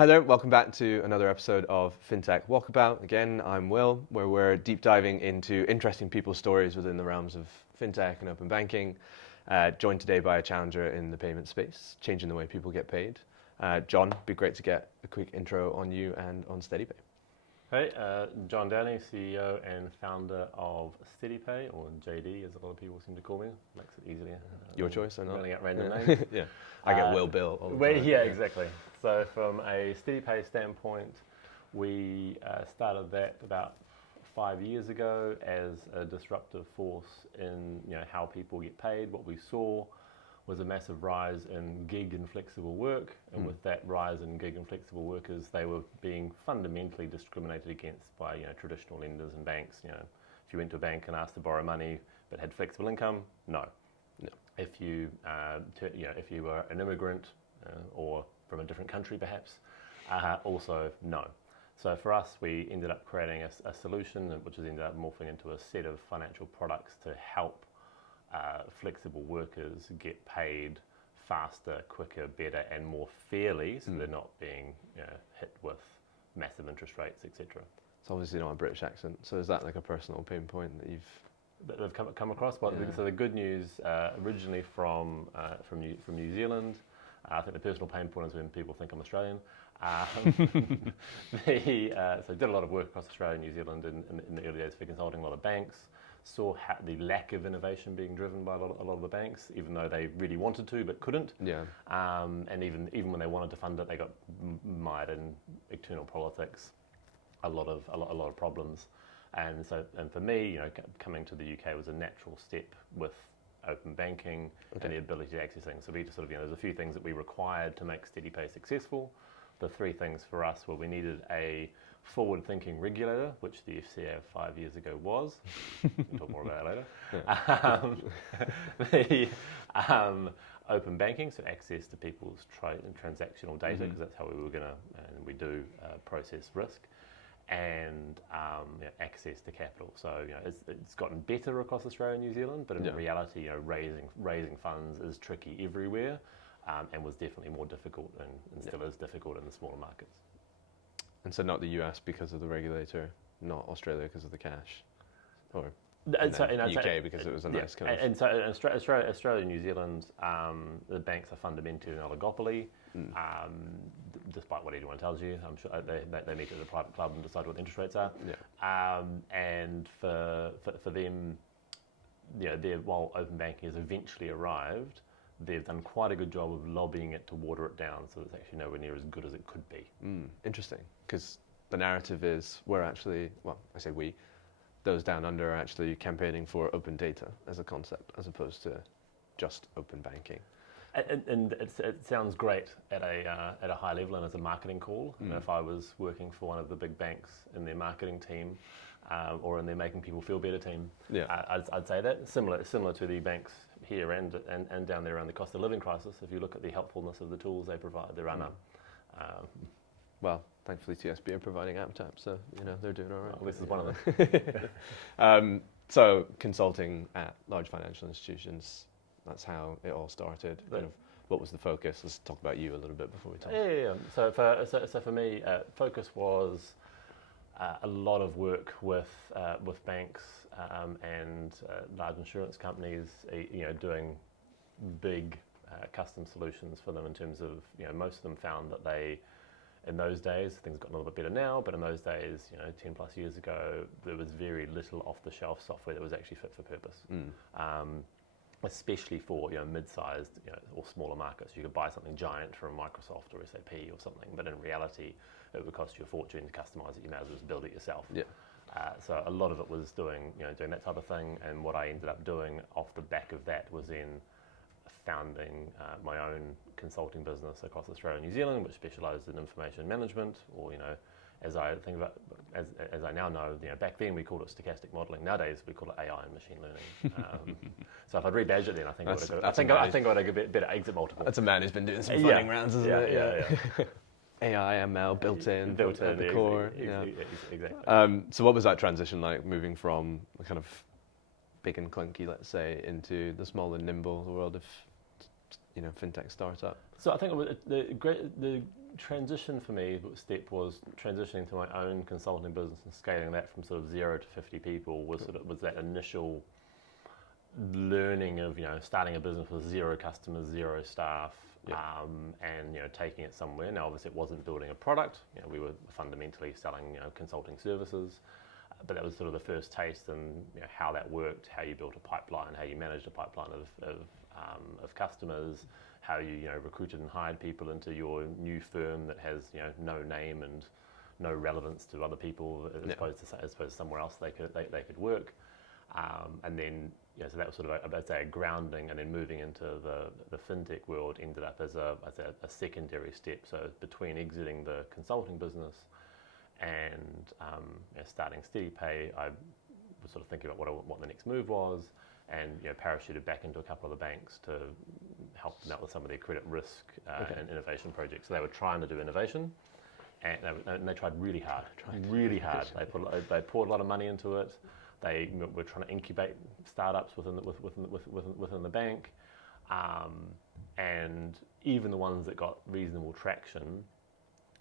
Hi there, welcome back to another episode of FinTech Walkabout. Again, I'm Will, where we're deep diving into interesting people's stories within the realms of FinTech and open banking. Joined today by a challenger in the payment space, changing the way people get paid. John, it'd be great to get a quick intro on you and on SteadyPay. Hey, John Downie, CEO and founder of SteadyPay, or JD as a lot of people seem to call me. Makes it easier. Your choice or not? Rolling out random names. Yeah, I get Will Bill all the time. Yeah, exactly. So from a SteadyPay standpoint, we started that about 5 years ago as a disruptive force in how people get paid. What we saw was a massive rise in gig and flexible work, and with that rise in gig and flexible workers, they were being fundamentally discriminated against by traditional lenders and banks. If you went to a bank and asked to borrow money but had flexible income, no. If you if you were an immigrant or from a different country perhaps, also no. So for us, we ended up creating a solution which has ended up morphing into a set of financial products to help flexible workers get paid faster, quicker, better, and more fairly, so they're not being hit with massive interest rates, etc. It's obviously not a British accent, so is that like a personal pain point that they've come across? Well, so the good news, originally from New Zealand, I think the personal pain point is when people think I'm Australian. So I did a lot of work across Australia and New Zealand in the early days for consulting a lot of banks. Saw the lack of innovation being driven by a lot of the banks, even though they really wanted to but couldn't. Yeah. And even when they wanted to fund it, they got mired in external politics, a lot of problems. And for me, coming to the UK was a natural step with open banking and the ability to access things. So we just there's a few things that we required to make SteadyPay successful. The three things for us were we needed a forward-thinking regulator, which the FCA 5 years ago was. We can talk more about that later. The open banking, so access to people's transactional data, because that's how we were going to, and we do, process risk, and access to capital. So it's gotten better across Australia and New Zealand, but in reality, raising funds is tricky everywhere, and was definitely more difficult and still is difficult in the smaller markets. And so not the US because of the regulator, not Australia because of the cash, or UK because it was a nice kind of... And so in Australia and New Zealand, the banks are fundamentally an oligopoly, despite what anyone tells you. I'm sure they meet at a private club and decide what the interest rates are. And for them, while open banking has eventually arrived, they've done quite a good job of lobbying it to water it down, so it's actually nowhere near as good as it could be. Interesting, because the narrative is we're actually, well, I say we, those down under are actually campaigning for open data as a concept, as opposed to just open banking. And it sounds great at a high level and as a marketing call. If I was working for one of the big banks in their marketing team, or in their making people feel better team, I'd say that similar to the banks here and down there around the cost of living crisis. If you look at the helpfulness of the tools they provide, they're well, thankfully TSB are providing app taps, so they're doing all right. Well, this is one of them. So consulting at large financial institutions, that's how it all started. What was the focus? Let's talk about you a little bit before we talk. So for me, focus was a lot of work with banks and large insurance companies, doing big custom solutions for them in terms of, most of them found that in those days, things got a little bit better now, but in those days, 10 plus years ago, there was very little off-the-shelf software that was actually fit for purpose. Especially for mid-sized or smaller markets. You could buy something giant from Microsoft or SAP or something, but in reality, it would cost you a fortune to customize it. You may as well just build it yourself. So a lot of it was doing that type of thing, and what I ended up doing off the back of that was in founding my own consulting business across Australia and New Zealand, which specialised in information management, or as I think about, as I now know, back then we called it stochastic modelling. Nowadays we call it AI and machine learning. So if I'd rebadge it, then I think I would have a bit better exit multiple. That's a man who's been doing some funding rounds, isn't it? Yeah. AI, ML built in at the core. Exactly. So what was that transition like, moving from the kind of big and clunky, let's say, into the small and nimble world of fintech startup? So I think the transition for me step was transitioning to my own consulting business and scaling that from sort of 0 to 50 people was that initial learning of starting a business with 0 customers, 0 staff, and taking it somewhere. Now obviously it wasn't building a product. We were fundamentally selling consulting services, but that was sort of the first taste and how that worked, how you built a pipeline, how you managed a pipeline of customers, how you recruited and hired people into your new firm that has no name and no relevance to other people as opposed to somewhere else they could work, and then so that was sort of I'd say a grounding, and then moving into the fintech world ended up as a secondary step. So between exiting the consulting business and starting SteadyPay, I was sort of thinking about what the next move was, and parachuted back into a couple of the banks to help them out with some of their credit risk and innovation projects. So they were trying to do innovation, and they tried really hard. They poured a lot of money into it. They were trying to incubate startups within the bank, and even the ones that got reasonable traction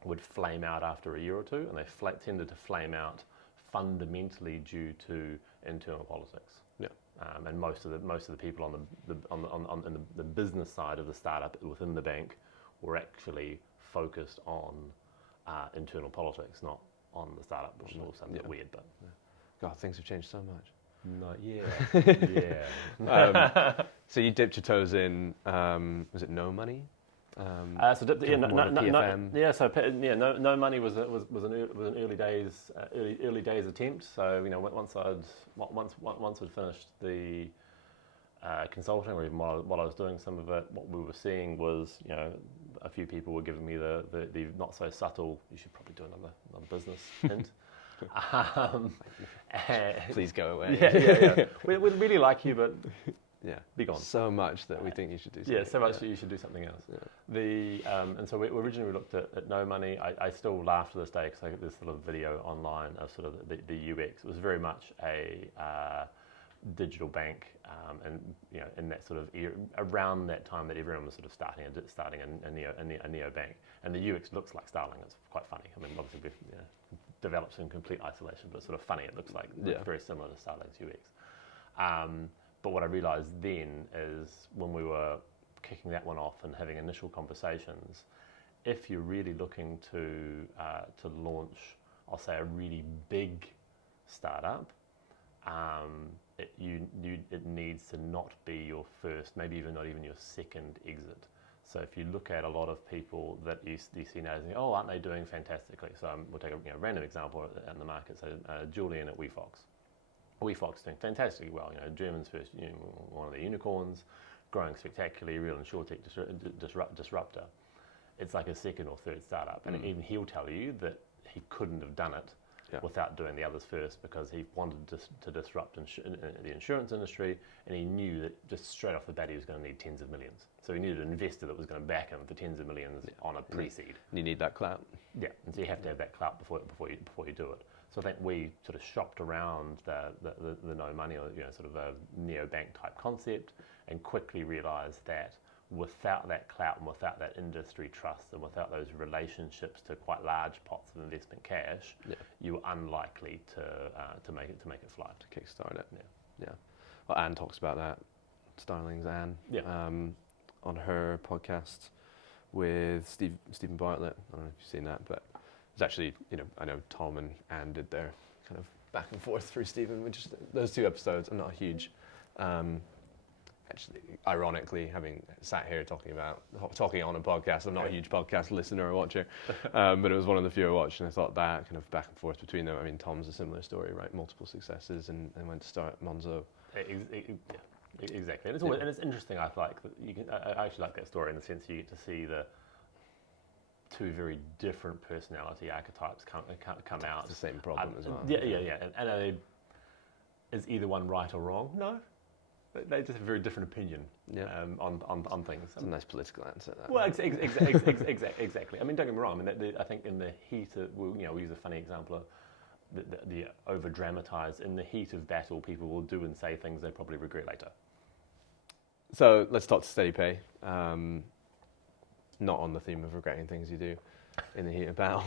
would flame out after a year or two, and they tended to flame out fundamentally due to internal politics. And most of the people on the business side of the startup within the bank were actually focused on internal politics, not on the startup, which is also a bit weird. But God, things have changed so much. So you dipped your toes in. Was it No Money? So No Money was an early days attempt. So once I'd finished the consulting, or even while I was doing some of it, what we were seeing was a few people were giving me the not so subtle, you should probably do another business hint. Please go away. We'd really like you, but be gone. So much that we think you should do something. So much that you should do something else. And so we originally looked at No Money. I still laugh to this day because I get this little video online of sort of the UX. It was very much a digital bank, and in that sort of era, around that time that everyone was sort of starting a neo bank, and the UX looks like Starling. It's quite funny. I mean, obviously we've developed in complete isolation, but it's sort of funny. It looks very similar to Starling's UX. But what I realised then is when we were kicking that one off and having initial conversations, if you're really looking to launch, I'll say, a really big startup, it needs to not be your first, maybe even not even your second exit. So if you look at a lot of people that you see now, oh, aren't they doing fantastically? So we'll take a random example in the market. So Julian at WeFox. WeFox doing fantastically well. German's first, one of the unicorns, growing spectacularly, real insurtech disruptor. It's like a second or third startup, and even he'll tell you that he couldn't have done it without doing the others first, because he wanted to disrupt the insurance industry, and he knew that just straight off the bat he was going to need tens of millions. So he needed an investor that was going to back him for tens of millions on a pre-seed. You need that clout. Yeah, and so you have to have that clout before you do it. So I think we sort of shopped around the No Money, or sort of a neobank type concept, and quickly realised that without that clout and without that industry trust and without those relationships to quite large pots of investment cash, you were unlikely to make it fly. To kickstart it. Well, Anne talks about that. Starling's Anne. On her podcast with Stephen Bartlett. I don't know if you've seen that, but it's actually, I know Tom and Anne did their kind of back and forth through Stephen, which is those 2 episodes. I'm not a huge, actually, ironically, having sat here talking on a podcast, I'm not a huge podcast listener or watcher, but it was one of the few I watched, and I thought that kind of back and forth between them. I mean, Tom's a similar story, right? Multiple successes, and went to start Monzo. Exactly, and it's interesting. I actually like that story in the sense you get to see the 2 very different personality archetypes come out. It's the same problem as well. And is either one right or wrong? No, they just have a very different opinion on things. It's a nice political answer. Well, exactly. I mean, don't get me wrong. I mean, I think in the heat of, we use a funny example of the over-dramatise. In the heat of battle, people will do and say things they probably regret later. So let's talk to SteadyPay. Not on the theme of regretting things you do in the heat of battle.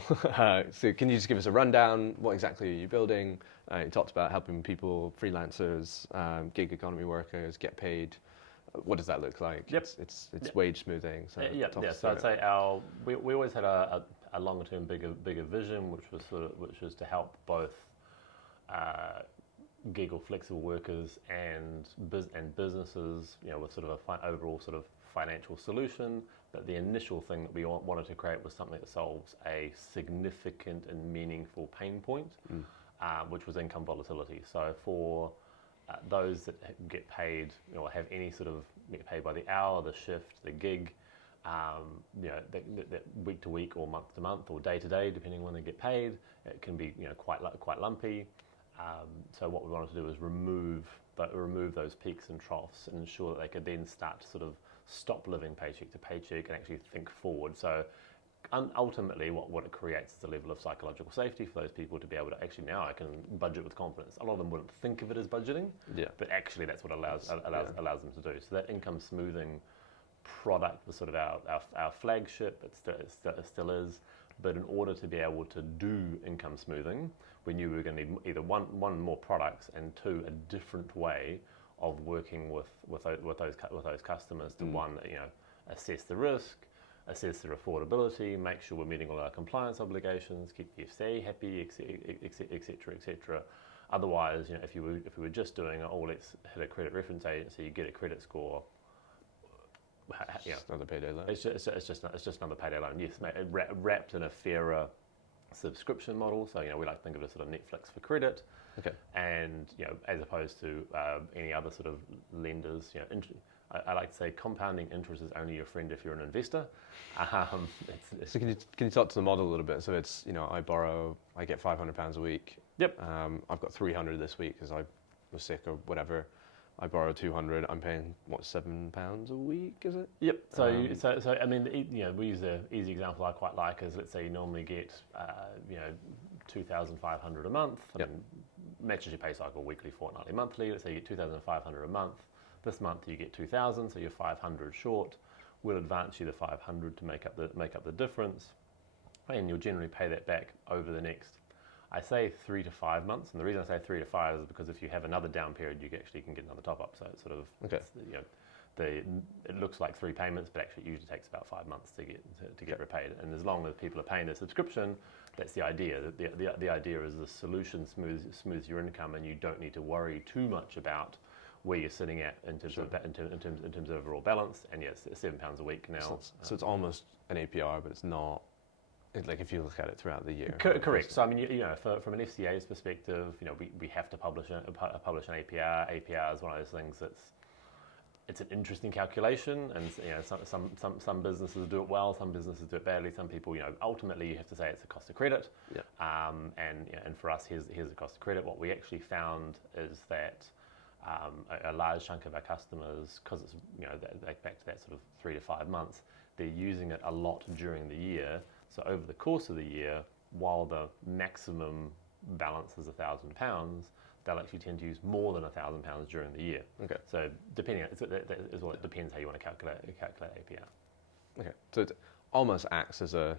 So can you just give us a rundown? What exactly are you building? You talked about helping people, freelancers, gig economy workers get paid. What does that look like? Yep. It's Yep. wage smoothing. So So I'd say we always had a longer term, bigger vision, which was to help both gig or flexible workers and businesses, with sort of a overall sort of financial solution. But the initial thing that we wanted to create was something that solves a significant and meaningful pain point, which was income volatility. So for those that get paid, have any sort of get paid by the hour, the shift, the gig, that week to week or month to month or day to day, depending on when they get paid, it can be quite lumpy. So what we wanted to do was remove those peaks and troughs and ensure that they could then start to sort of stop living paycheck to paycheck and actually think forward. So ultimately what it creates is a level of psychological safety for those people to be able to actually, now I can budget with confidence. A lot of them wouldn't think of it as budgeting, but actually that's what allows them to do. So that income smoothing product was sort of our flagship. It still is. But in order to be able to do income smoothing, we knew we were going to need either one more products, and two, a different way of working with those customers to one, assess the risk, assess their affordability, make sure we're meeting all our compliance obligations, keep the FCA happy, etc. Otherwise, if we were just doing let's hit a credit reference agency, get a credit score. It's another payday loan. It's just another payday loan. Yes, mate, wrapped in a fairer subscription model. So we like to think of it as sort of Netflix for credit. Okay. And as opposed to any other sort of lenders, I like to say compounding interest is only your friend if you're an investor. So can you talk to the model a little bit? So it's I get £500 a week. Yep. I've got 300 this week because I was sick or whatever. I borrowed 200. I'm paying £7 a week, is it? Yep. So I mean, we use the easy example I quite like is, let's say you normally get 2,500 a month. I mean, matches your pay cycle weekly, fortnightly, monthly. Let's say you get 2,500 a month. This month you get 2,000, so you're 500 short. We'll advance you the 500 to make up the difference, and you'll generally pay that back over the next, I say 3 to 5 months, and the reason I say 3 to 5 is because if you have another down period, you actually can get another top up. So it's sort of it looks like 3 payments, but actually it usually takes about 5 months to get repaid. And as long as people are paying their subscription, that's the idea. The idea is the solution smooths your income, and you don't need to worry too much about where you're sitting at in terms of overall balance. And yes, it's £7 a week now. So it's almost an APR, but it's not. Like if you look at it throughout the year. Correct. So I mean, from an FCA's perspective, we have to publish an APR. APR is one of those things it's an interesting calculation, and some businesses do it well, some businesses do it badly. Some people, ultimately you have to say it's a cost of credit. Yeah. And for us, here's the cost of credit. What we actually found is that a large chunk of our customers, because it's back to that sort of 3 to 5 months, they're using it a lot during the year. So over the course of the year, while the maximum balance is £1,000, they'll actually tend to use more than £1,000 during the year. Okay. So it depends how you want to calculate APR. Okay. So it almost acts as a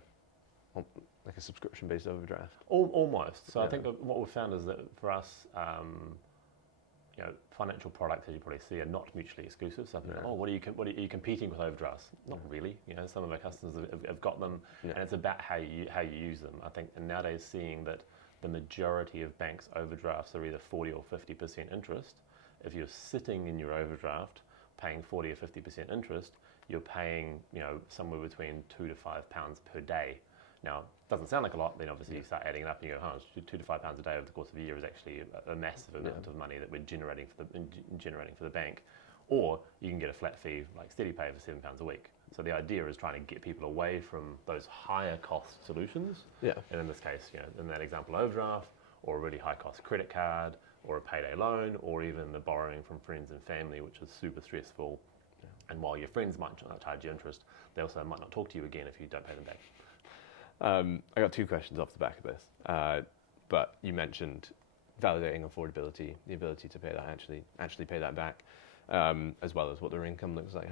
subscription-based overdraft. Almost. So I think that what we've found is that for us, financial products, as you probably see, are not mutually exclusive. So what are you competing with overdrafts? Not really. Some of our customers have got them, and it's about how you use them. I think nowadays seeing that the majority of banks' overdrafts are either 40 or 50% interest. If you're sitting in your overdraft paying 40 or 50% interest, you're paying somewhere between £2 to £5 per day. Now, it doesn't sound like a lot, then obviously you start adding it up and you go, £2 to £5 a day over the course of a year is actually a massive amount of money that we're generating for the bank. Or you can get a flat fee like SteadyPay for £7 a week. So the idea is trying to get people away from those higher cost solutions. Yeah. And in this case, in that example, overdraft, or a really high cost credit card, or a payday loan, or even the borrowing from friends and family, which is super stressful. Yeah. And while your friends might not charge you interest, they also might not talk to you again if you don't pay them back. I got 2 questions off the back of this, but you mentioned validating affordability, the ability to pay that actually pay that back. as well as what their income looks like.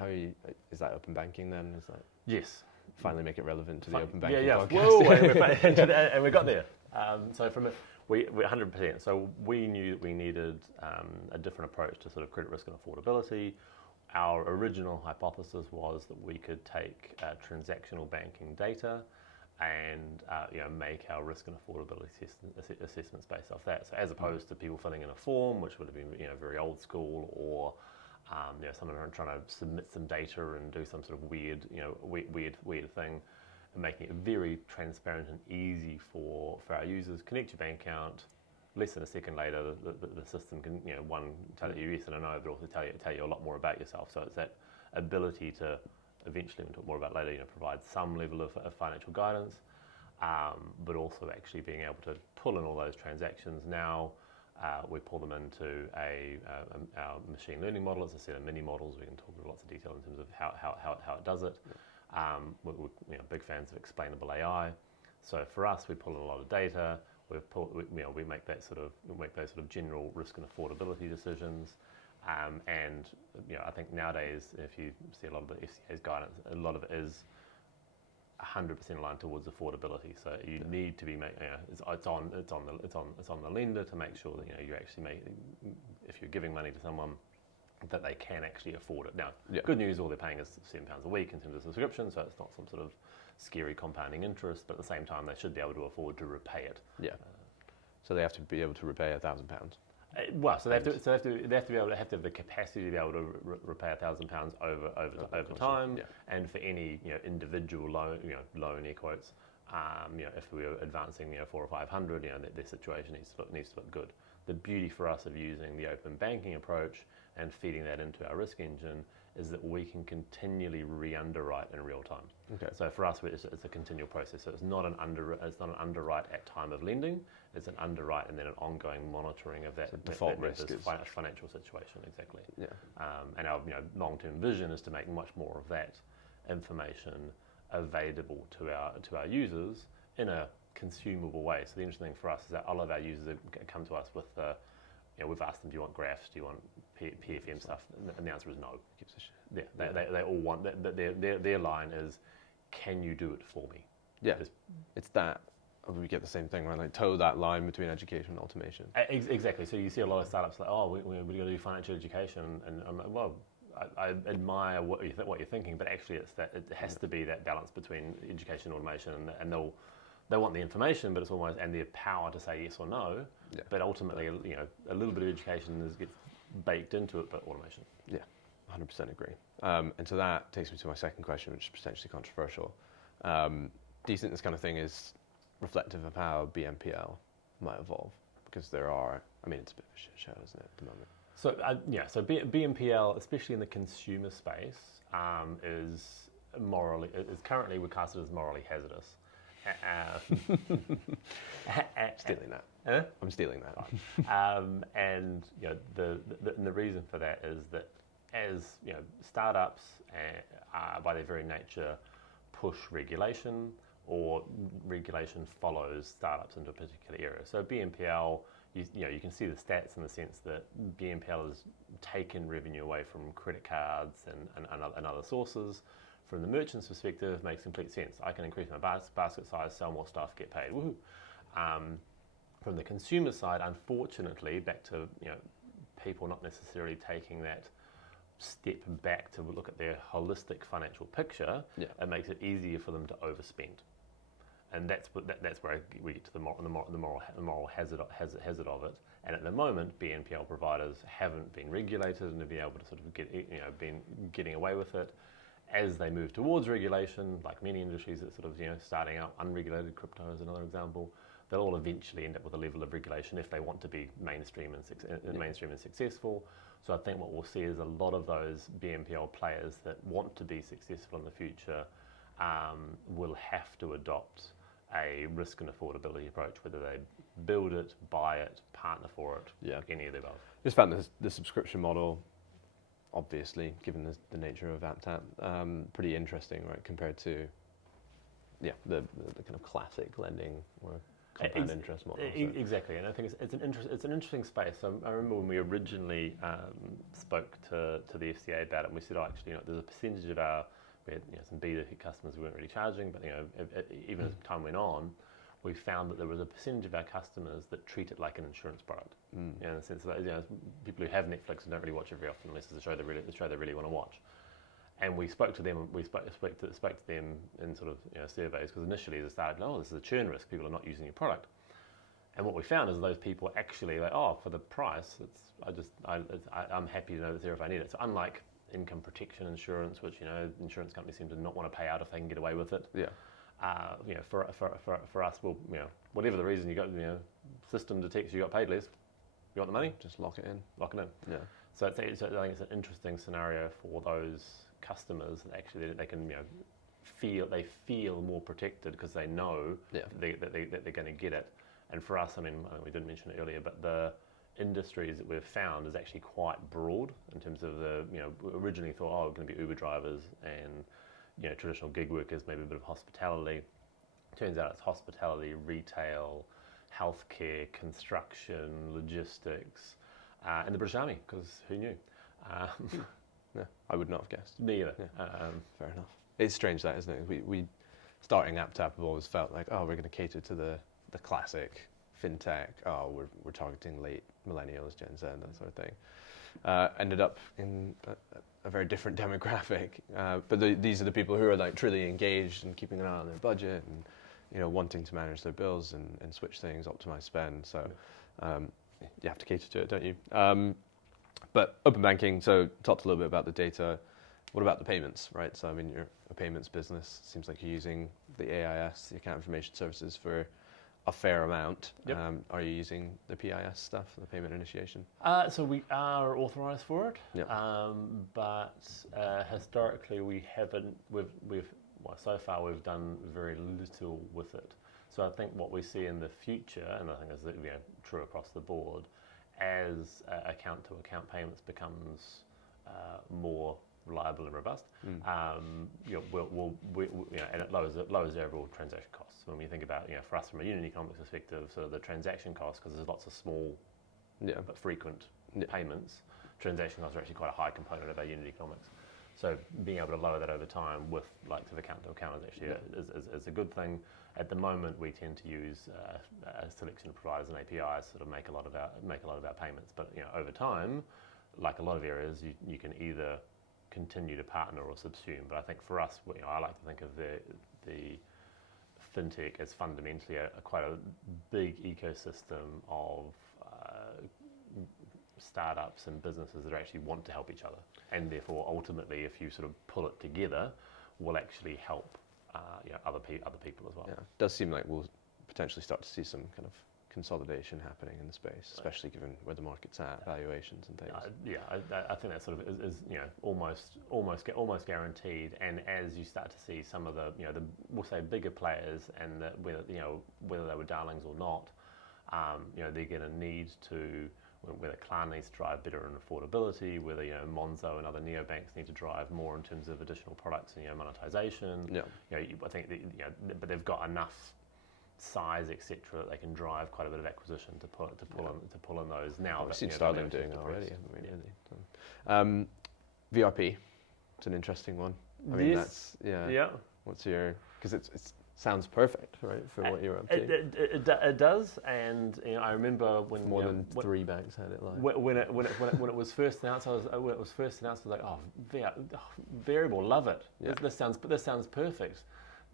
Is that open banking then? Is that Yes. finally make it relevant to the open banking Yeah. podcast? Whoa, and we got there. So we 100%. So we knew that we needed a different approach to sort of credit risk and affordability. Our original hypothesis was that we could take transactional banking data and make our risk and affordability assessments based off that. So as opposed to people filling in a form, which would have been very old school, or someone trying to submit some data and do some sort of weird thing, and making it very transparent and easy for our users. Connect your bank account. Less than a second later, the system can tell you yes and a no, but also tell you a lot more about yourself. So it's that ability to eventually, we'll talk more about later, provide some level of financial guidance, but also actually being able to pull in all those transactions. Now we pull them into our machine learning model. It's a set of mini models. We can talk in lots of detail in terms of how it does it. We're big fans of explainable AI. So for us, we pull in a lot of data. We make those sort of general risk and affordability decisions. And I think nowadays, if you see a lot of the FCA's guidance, a lot of it is 100% aligned towards affordability. So you need to be it's on the lender to make sure that you actually if you're giving money to someone, that they can actually afford it. Now, good news, all they're paying is £7 a week in terms of subscription, so it's not some sort of scary compounding interest, but at the same time, they should be able to afford to repay it. Yeah. So they have to be able to repay £1,000. Well, so they have to have the capacity to be able to repay £1,000 over time, and for any individual loan, loan air quotes, if we were advancing 400 or 500, their situation needs to look good. The beauty for us of using the open banking approach and feeding that into our risk engine is that we can continually re-underwrite in real time. Okay. So for us, it's a continual process. So it's not an underwrite at time of lending. It's an underwrite and then an ongoing monitoring of that default risk financial situation. Exactly. Yeah. And our long-term vision is to make much more of that information available to our users in a consumable way. So the interesting thing for us is that all of our users come to us with we've asked them, do you want graphs, do you want PFM stuff, and the answer is no. They all want that. Their line is, can you do it for me? Yeah, it's that. We get the same thing, right? Like toe that line between education and automation. Exactly. So you see a lot of startups like, oh, we're going to do financial education, and I'm like, well, I admire what you're thinking, but actually it's that it has to be that balance between education and automation, and they want the information, but it's almost, and the power to say yes or no. Yeah. But ultimately, a little bit of education gets baked into it, but automation. Yeah, 100% agree. And so that takes me to my second question, which is potentially controversial. Do you think this kind of thing is reflective of how BNPL might evolve? Because it's a bit of a shit show, isn't it, at the moment? So BNPL, especially in the consumer space, is currently we're casted as morally hazardous. Stealing that. Huh? I'm stealing that. And the reason for that is that as startups by their very nature push regulation, or regulation follows startups into a particular area. So BNPL, you can see the stats in the sense that BNPL has taken revenue away from credit cards and other sources. From the merchant's perspective, it makes complete sense. I can increase my basket size, sell more stuff, get paid. Woohoo! From the consumer side, unfortunately, back to people not necessarily taking that step back to look at their holistic financial picture, it makes it easier for them to overspend. And that's where we get to the moral hazard of it. And at the moment, BNPL providers haven't been regulated and to be able to sort of been getting away with it. As they move towards regulation, like many industries that sort of starting out, unregulated crypto is another example, they'll all eventually end up with a level of regulation if they want to be mainstream and successful. So I think what we'll see is a lot of those BNPL players that want to be successful in the future will have to adopt a risk and affordability approach, whether they build it, buy it, partner for it, any of the above. Just found the subscription model, obviously, given the nature of AppTap, pretty interesting, right, compared to the kind of classic lending. compound interest model. Exactly, and I think it's an interesting space. I remember when we originally spoke to the FCA about it, and we said, actually, there's a percentage of we had some beta customers we weren't really charging, but even as time went on, we found that there was a percentage of our customers that treat it like an insurance product. In the sense that people who have Netflix and don't really watch it very often unless it's the show they really want to watch. And we spoke to them. We spoke to them in sort of surveys, because initially they started, this is a churn risk. People are not using your product. And what we found is those people are actually like, for the price, I'm happy to know it's there if I need it. So unlike income protection insurance, which insurance companies seem to not want to pay out if they can get away with it. Yeah. For us, whatever the reason you got, system detects you got paid less, you got the money, just lock it in. Yeah. So I think it's an interesting scenario for those customers that actually they can feel more protected because they know that they're going to get it. And for us, I think we didn't mention it earlier, but the industries that we've found is actually quite broad in terms of we originally thought, we're going to be Uber drivers and traditional gig workers, maybe a bit of hospitality. Turns out it's hospitality, retail, healthcare, construction, logistics, and the British Army, because who knew? Yeah, I would not have guessed. Me either. Yeah. Fair enough. It's strange that, isn't it? We starting AppTap have always felt like, we're going to cater to the classic FinTech. We're targeting late millennials, Gen Z, that sort of thing. Ended up in a very different demographic. But these are the people who are like truly engaged and keeping an eye on their budget and wanting to manage their bills and switch things, optimize spend. So you have to cater to it, don't you? But open banking, so talked a little bit about the data. What about the payments, right? So you're a payments business. Seems like you're using the AIS, the Account Information Services, for a fair amount. Yep. Are you using the PIS stuff, the payment initiation? So we are authorised for it, Yep. but historically we haven't. So far we've done very little with it. So I think what we see in the future, and I think is true across the board, as account-to-account payments becomes more reliable and robust, and it lowers the overall transaction costs. When we think about, for us from a unit economics perspective, so the transaction costs, because there's lots of small but frequent payments, transaction costs are actually quite a high component of our unit economics. So being able to lower that over time with of account to account is actually is a good thing. At the moment, we tend to use a selection of providers and APIs to sort of make a lot of our payments. But over time, like a lot of areas, you can either continue to partner or subsume. But I think for us, I like to think of the FinTech as fundamentally quite a big ecosystem of startups and businesses that actually want to help each other, and therefore ultimately, if you sort of pull it together, will actually help other people as well. Yeah, it does seem like we'll potentially start to see some kind of consolidation happening in the space, especially given where the market's at, valuations and things. I think that sort of is almost guaranteed. And as you start to see some of the we'll say bigger players, and whether they were darlings or not, they're going to need to. Whether Klarna needs to drive better in affordability, whether Monzo and other neobanks need to drive more in terms of additional products and monetization. Yeah. I think but they've got enough size, etc., that they can drive quite a bit of acquisition to pull on those now. We've seen Starlink doing it already, haven't we? Really? VRP, it's an interesting one. I mean, yes. What's your? Because it sounds perfect, right, for what you're up to. It does, and I remember when more than 3 banks had it live. When it was first announced, I was like, variable, love it. Yeah. This sounds perfect.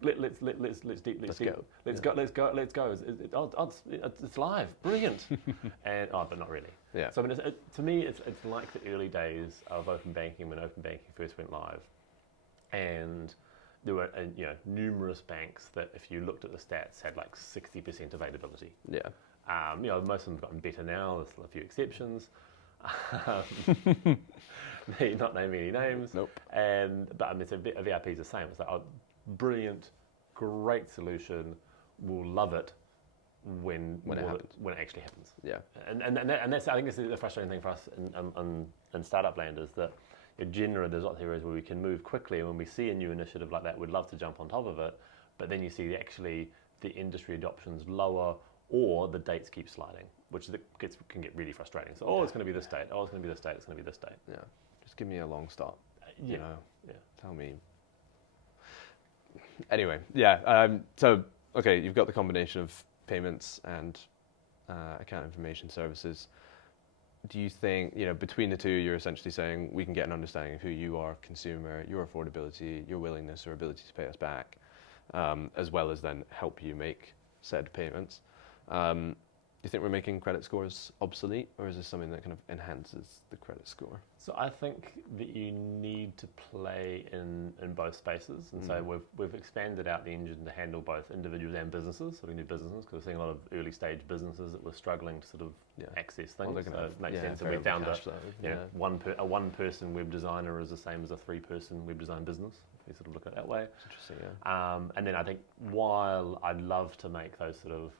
Let's go. It's live, brilliant. And but not really. Yeah. So to me, it's like the early days of open banking, when open banking first went live, and there were numerous banks that, if you looked at the stats, had like 60% availability. Yeah. Most of them have gotten better now. There's still a few exceptions. Not naming any names. Nope. But I mean, a VRP is the same. It's like, brilliant, great solution. We'll love it when it happens. When it actually happens. Yeah. And that's, I think, this is the frustrating thing for us in startup land, is that generally there's lots of areas where we can move quickly, and when we see a new initiative like that, we'd love to jump on top of it. But then you see the industry adoption's lower, or the dates keep sliding, which can get really frustrating. So, it's going to be this date. Oh, it's going to be this date. It's going to be this date. Yeah. Just give me a long stop. You know, tell me. Anyway, so, okay, you've got the combination of payments and account information services. Do you think, between the two, you're essentially saying we can get an understanding of who you are, consumer, your affordability, your willingness or ability to pay us back, as well as then help you make said payments? Do you think we're making credit scores obsolete, or is this something that kind of enhances the credit score? So I think that you need to play in both spaces, and so we've expanded out the engine to handle both individuals and businesses, so we can do businesses, because we're seeing a lot of early stage businesses that were struggling to sort of access things. Well, so it makes sense. And we found a one-person web designer is the same as a 3-person web design business, if you sort of look at it that way. It's interesting, yeah. And then I think while I'd love to make those sort of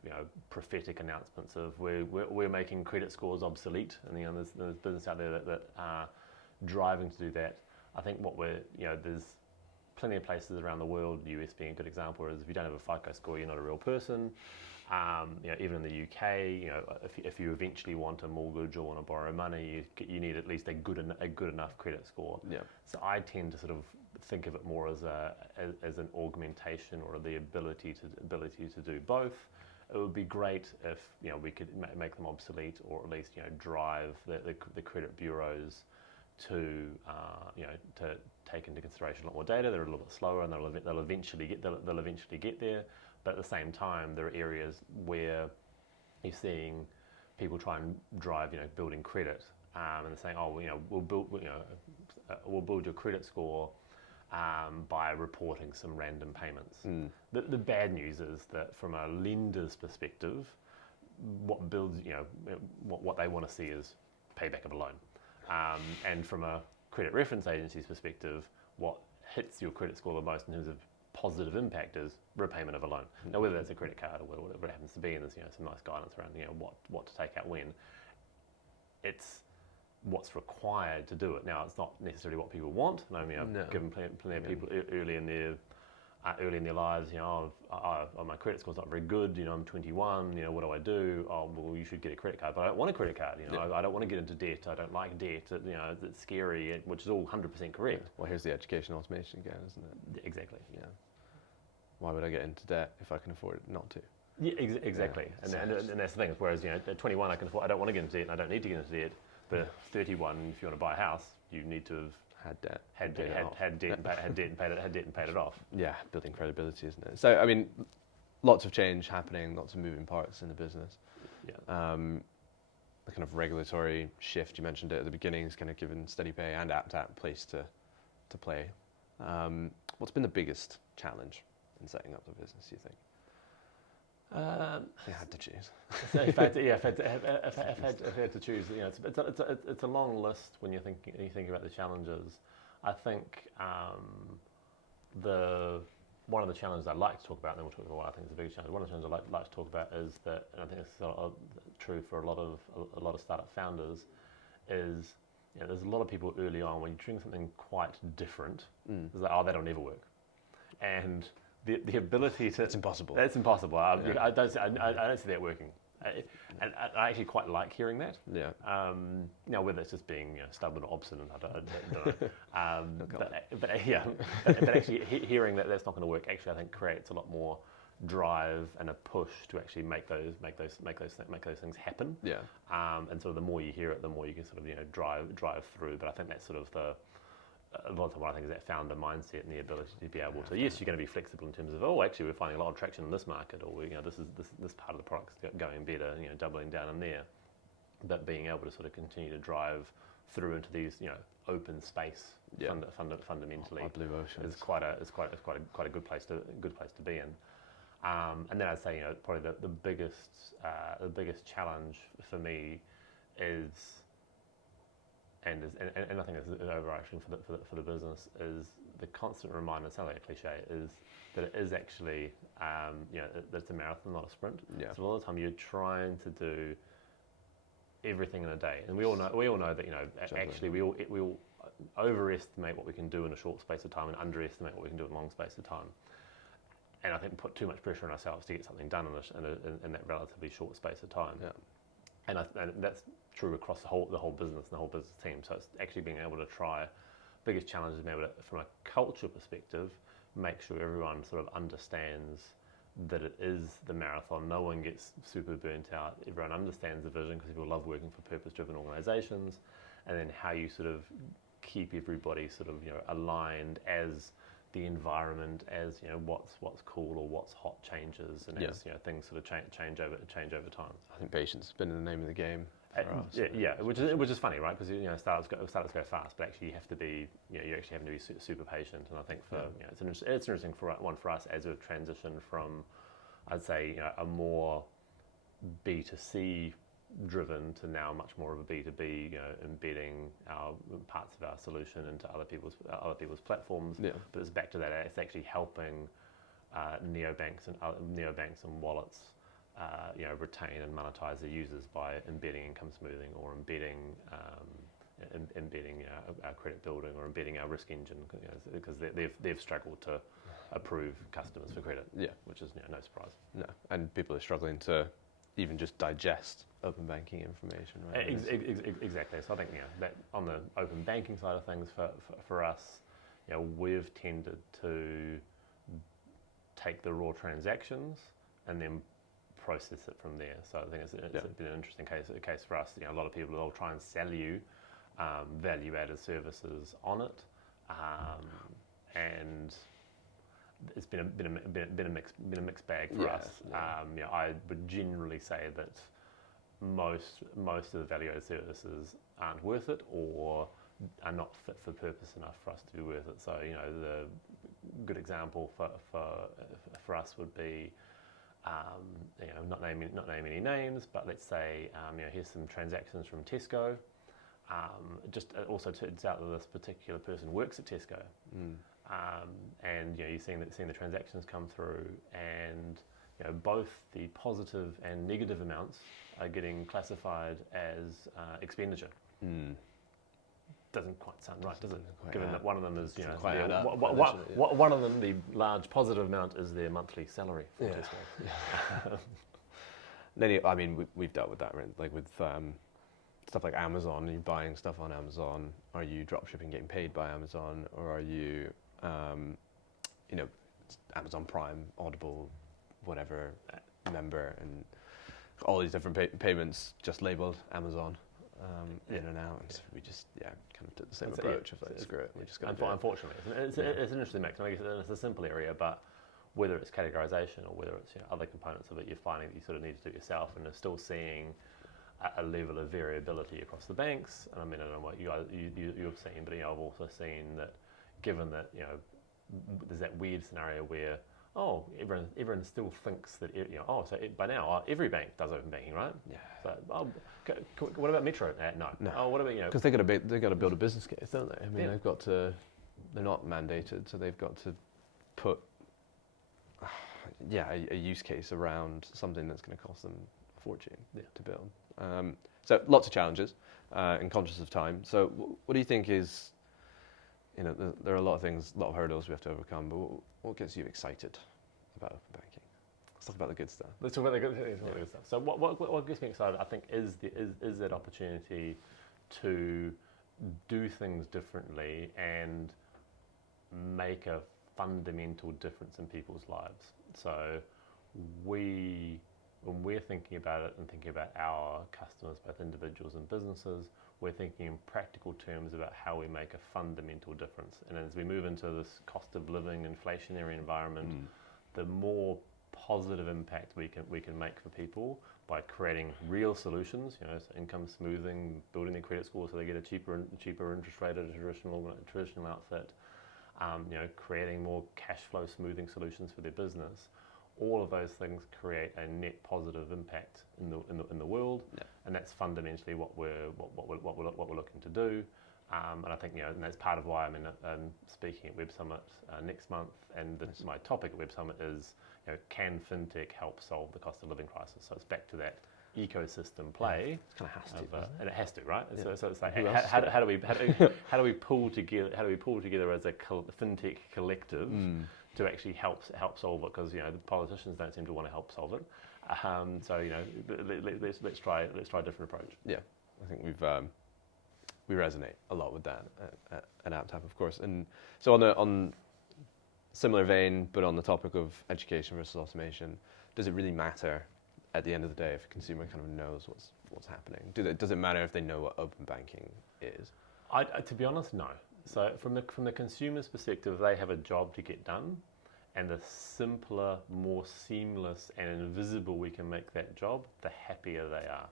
prophetic announcements of we're making credit scores obsolete, and there's business out there that are driving to do that. I think there's plenty of places around the world, the US being a good example, is if you don't have a FICO score, you're not a real person. Even in the UK, if you eventually want a mortgage or want to borrow money, you need at least a good enough credit score. Yeah. So I tend to sort of think of it more as an augmentation or the ability to do both. It would be great if we could make them obsolete, or at least drive the credit bureaus to take into consideration a lot more data. They're a little bit slower, and they'll eventually get there. But at the same time, there are areas where you're seeing people try and drive building credit, and they're saying, we'll build your credit score by reporting some random payments. The bad news is that from a lender's perspective, what they want to see is payback of a loan. And from a credit reference agency's perspective, what hits your credit score the most in terms of positive impact is repayment of a loan. Now, whether that's a credit card or whatever it happens to be, and there's some nice guidance around what to take out when, it's what's required to do it. Now, it's not necessarily what people want. I've given plenty of people early in their lives, my credit score's not very good, I'm 21, what do I do? Oh, well, you should get a credit card. But I don't want a credit card, I don't want to get into debt, I don't like debt, it's scary, which is all 100% correct. Yeah. Well, here's the education automation again, isn't it? Exactly. Yeah. Why would I get into debt if I can afford it not to? Yeah, exactly. Yeah. And that's the thing, whereas, at 21, I don't want to get into debt, and I don't need to get into debt, but at 31, if you want to buy a house, you need to have had debt and paid it off. Yeah, building credibility, isn't it? So, lots of change happening, lots of moving parts in the business. Yeah. The kind of regulatory shift, you mentioned it at the beginning, is kind of given SteadyPay and AppTap a place to play. What's been the biggest challenge in setting up the business, do you think? If you had to choose. So if I had to choose, it's a long list when you think about the challenges. I think one of the challenges I'd like to talk about, and then we'll talk about what I think is the biggest challenge. One of the challenges I'd like to talk about is that, and I think this is true for a lot of startup founders, is there's a lot of people early on when you're doing something quite different. It's like, that'll never work, and the ability to... It's impossible. That's impossible. I don't see that working. And I actually quite like hearing that. Yeah. Now, whether it's just being stubborn or obstinate, I don't know. But actually hearing that that's not going to work, actually I think creates a lot more drive and a push to actually make those things happen. Yeah. And sort of the more you hear it, the more you can sort of drive through. But I think that's sort of a lot of what I think is that founder mindset and the ability to be able to, yes, you're going to be flexible in terms of, actually we're finding a lot of traction in this market, or this part of the product's going better, doubling down in there. But being able to sort of continue to drive through into these, open space fundamentally blue ocean is quite a good place to be in. And then I'd say, probably the biggest challenge for me is, and I think this is overarching for the business, is the constant reminder. It sounds like a cliche, is that it is actually that it's a marathon, not a sprint. Yeah. So a lot of the time you're trying to do everything in a day, and we all know that actually we all overestimate what we can do in a short space of time and underestimate what we can do in a long space of time. and I think put too much pressure on ourselves to get something done in that relatively short space of time. Yeah. And that's true across the whole business and the whole business team. So it's actually being able to try. Biggest challenge is being able to, from a culture perspective, make sure everyone sort of understands that it is the marathon. No one gets super burnt out. Everyone understands the vision because people love working for purpose-driven organisations, and then how you sort of keep everybody sort of aligned as the environment, as what's cool or what's hot changes, and as things sort of change over time. I think patience has been the name of the game. Which is funny, right? Because startups go fast, but actually you have to be you actually have to be super patient. And I think it's an interesting one for us as we've transitioned from, I'd say, a more B2C driven to now much more of a B2B, embedding our parts of our solution into other people's platforms. Yeah. But it's back to that. It's actually helping neobanks and wallets retain and monetize their users by embedding income smoothing, or embedding our credit building, or embedding our risk engine, because they've struggled to approve customers for credit. Yeah. Which is no surprise. No, and people are struggling to even just digest open banking information, right? Exactly. So I think that on the open banking side of things, for us, we've tended to take the raw transactions and then process it from there. So I think it's been an interesting case for us. A lot of people will try and sell you value-added services on it, and it's been a mixed bag for us. I would generally say that most of the value-added services aren't worth it, or are not fit for purpose enough for us to be worth it. So the good example for us would be, not naming any names, but let's say here's some transactions from Tesco. Just also turns out that this particular person works at Tesco. And you're seeing the transactions come through, and both the positive and negative amounts are getting classified as expenditure. Doesn't quite sound right, does it? Given that one of them is one of them, the large positive amount, is their monthly salary from Tesco. I mean, we've dealt with that, right? Like with stuff like Amazon. Are you buying stuff on Amazon? Are you dropshipping, getting paid by Amazon, or are you Amazon Prime, Audible, whatever member, and all these different payments just labeled Amazon in and out. And we just kind of took the same approach of like, screw it, we're just going to unfortunately, it's an interesting mix. I guess it's a simple area, but whether it's categorization or whether it's other components of it, you're finding that you sort of need to do it yourself, and you're still seeing a level of variability across the banks. And I mean, I don't know what you've seen, but I've also seen that, given that there's that weird scenario where everyone still thinks that by now every bank does open banking, right? Yeah. So what about Metro? No. Oh, what about because they got to build a business case, don't they? I mean, they've got to. They're not mandated, so they've got to put a use case around something that's going to cost them a fortune to build. So lots of challenges, and conscious of time. So what do you think is? There are a lot of things, a lot of hurdles we have to overcome, but what gets you excited about open banking? Let's talk about the good stuff. Let's talk about the good stuff. So what gets me excited, I think, is that opportunity to do things differently and make a fundamental difference in people's lives. So when we're thinking about it and thinking about our customers, both individuals and businesses, we're thinking in practical terms about how we make a fundamental difference. And as we move into this cost of living, inflationary environment, the more positive impact we can make for people by creating real solutions, so income smoothing, building their credit score so they get a cheaper interest rate at a traditional outfit, creating more cash flow smoothing solutions for their business. All of those things create a net positive impact in the world, and that's fundamentally what we're looking to do. And I think and that's part of why I'm speaking at Web Summit next month. And my topic at Web Summit is can FinTech help solve the cost of living crisis? So it's back to that ecosystem play. It kind of has to, and it has to, right? Yeah. So it's like how do we pull together as a FinTech collective to actually help solve it, because the politicians don't seem to want to help solve it. So let's try a different approach. Yeah, I think we resonate a lot with that at AppTap, of course. And so on similar vein, but on the topic of education versus automation, does it really matter at the end of the day if a consumer kind of knows what's happening? Does it matter if they know what open banking is? To be honest, no. So from the consumer's perspective, they have a job to get done, and the simpler, more seamless and invisible we can make that job, the happier they are.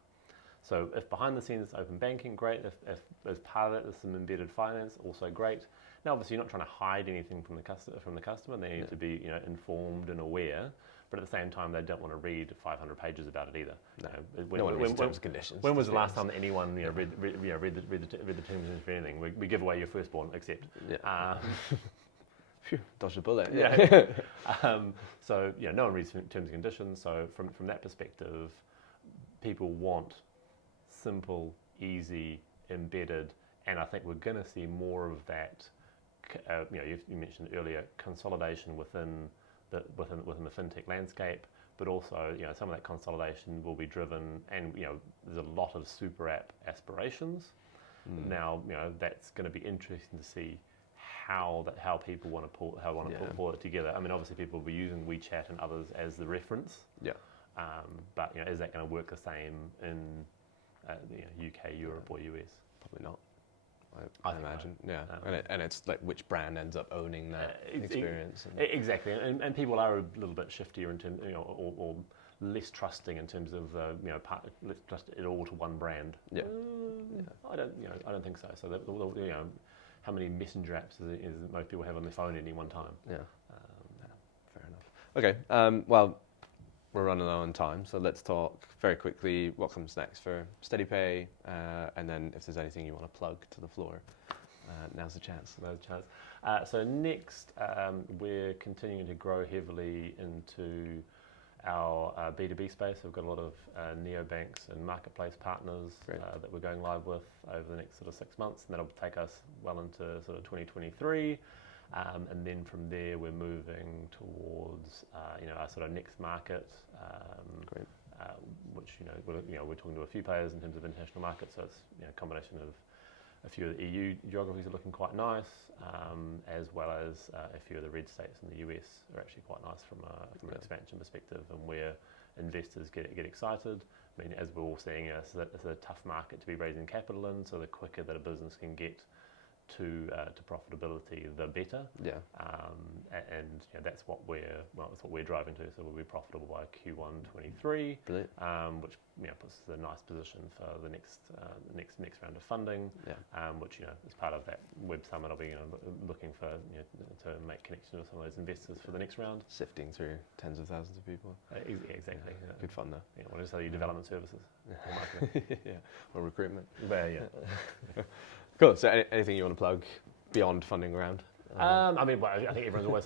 So if behind the scenes it's open banking, great. If as part of that there's some embedded finance, also great. Now obviously you're not trying to hide anything from the customer. They need to be informed and aware, but at the same time they don't want to read 500 pages about it either. No one reads terms and conditions. When was the last time that anyone read the terms and conditions for anything? We give away your firstborn, except. Yeah. Phew, dodged a bullet. Yeah. So no one reads terms and conditions. So from that perspective, people want simple, easy, embedded, and I think we're going to see more of that. You mentioned earlier consolidation within the FinTech landscape, but also some of that consolidation will be driven, and there's a lot of super app aspirations. Now that's going to be interesting to see how people want to pull it together. I mean, obviously people will be using WeChat and others as the reference. Yeah. But is that going to work the same in UK, Europe, or US? Probably not. I imagine. No. Yeah. And it's like which brand ends up owning that experience. Exactly. And people are a little bit shiftier in terms, or less trusting in terms of let's trust it all to one brand. Yeah. I don't think so. So how many messenger apps is most people have on their phone at any one time? Yeah. Fair enough. Okay. Well, we're running low on time, so let's talk very quickly what comes next for SteadyPay, and then if there's anything you want to plug to the floor, now's the chance. So next, we're continuing to grow heavily into our B2B space. We've got a lot of neobanks and marketplace partners that we're going live with over the next sort of 6 months, and that'll take us well into sort of 2023. And then from there, we're moving towards our sort of next market, which we're talking to a few players in terms of international markets. So it's a combination of a few of the EU geographies are looking quite nice, as well as a few of the red states in the US are actually quite nice from an expansion perspective, and where investors get excited. I mean, as we're all seeing, it's a tough market to be raising capital in. So the quicker that a business can get to profitability, the better. Yeah. And that's what we're driving to. So we'll be profitable by Q1 23, which puts us in a nice position for the next round of funding. Yeah. Which as part of that web summit, I'll be looking for to make connections with some of those investors for the next round. Sifting through tens of thousands of people. Exactly. Yeah. Good fun though. Yeah, what is your development services? Yeah. Or recruitment. Well, yeah. Cool. So anything you want to plug beyond funding round? I think everyone's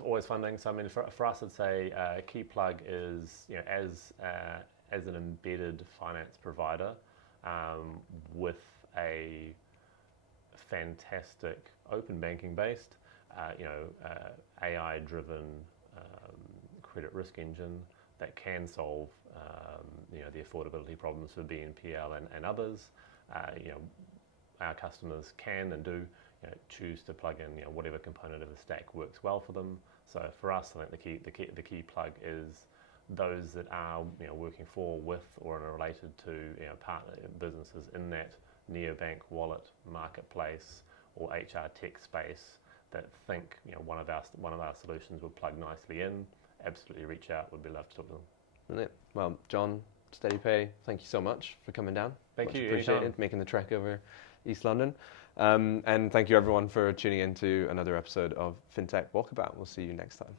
always funding. So I mean, for us, I'd say a key plug is as an embedded finance provider with a fantastic open banking based, AI-driven credit risk engine that can solve the affordability problems for BNPL and others. Our customers can and do choose to plug in whatever component of the stack works well for them. So for us, I think the key plug is those that are working for, with, or are related to partner businesses in that neobank, wallet, marketplace, or HR tech space that think one of our solutions would plug nicely in. Absolutely, reach out. We'd be love to talk to them. Brilliant. Well, John, SteadyPay, thank you so much for coming down. Thank you. Appreciate it, making the trek over East London. And thank you everyone for tuning in to another episode of FinTech Walkabout. We'll see you next time.